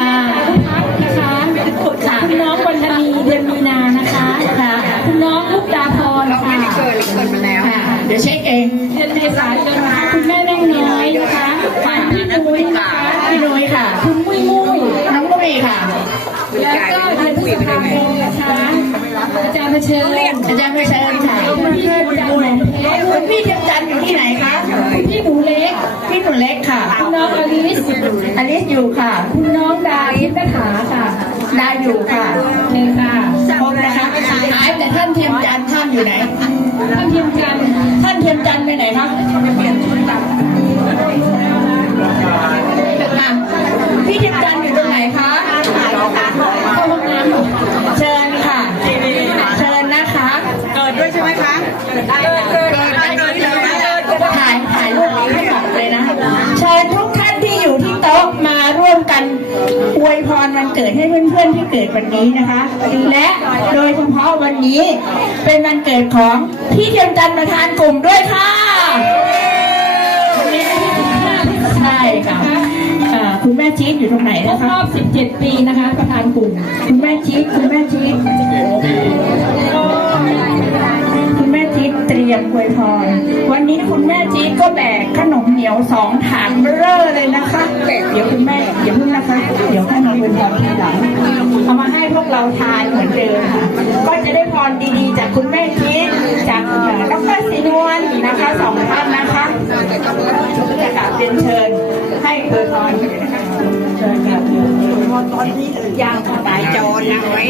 อ่าคุะคุณน้องวันนีเดือนมีนานะคะค่ะคุณน้องลูกดาพรค่ะเดี๋ยวเช็คเอง เดือนเมษายนนะคะคุณแม่แมงน้อยนะคะค่ะพี่ปุ้ยนะะพี่นุ้ยค่ะ คุณมุ้ยมุ้ยน้องกมีค่ะ แล้วก็เดืพฤษภาคมนะคะอาจารย์เชิญอาจารย์ม่ใช่ค่ะ คุณพี่จันทร์นเพชร คุณพี่เทียจันทร์ อลิสอลิสอยู่ค่ะ คุณน้องดาอินทถาค่ะดาอยู่ค่ะเนค่ะครบนะคะหายแต่ท่านเทียมจันทร์ท่านอยู่ไหน ท่านเทียมจันทร์ท่านเทียมจันทร์ไปไหนคะเปลี่ยนชุดดำอะพี่เทียมจันทร์อยู่ตรงไหนคะเข้าห้องน้ำหน่อยเชิญค่ะ เชิญนะคะ เกิดด้วยใช่ไหมคะถ่ พรวันเกิดให้เพื่อนๆที่เกิดวันนี้นะคะ และโดยเฉพาะวันนี้เป็นวันเกิดของพี่เทียมจันทร์ประธานกลุ่มด้วยค่ะวันนี้วันที่15พฤษภาใช่คมค่ะนะคะอ่าคุณแม่จี๊ดอยู่ตรงไหนครนะบคะ รอบ 17 ปีนะคะ ประธานกลุ่มคุณแม่จี๊ดคุณแม่จี๊ดคุณแม่ จี๊ดเตรียมอวยพร วันนี้คุณแม่จี๊ดก็แบกขนมเหนียวสองถังเบ้อเลยนะคะเดี๋ยวคุณแม่อย่าเพิ่งนะคะ เดี๋ยวให้มาอวยพรทีหลังเอามาให้พวกเราทานเหมือนเดิมค่ะก็จะได้พรดีๆ จากคุณแม่จี๊ดจากเอ่อดรศรีนวลนะคะสองท่านนะคะจะกราบเรียนเชิญให้อวยพรนะคะเชิญค่ะตอนนี้ยางตายจรนะไว้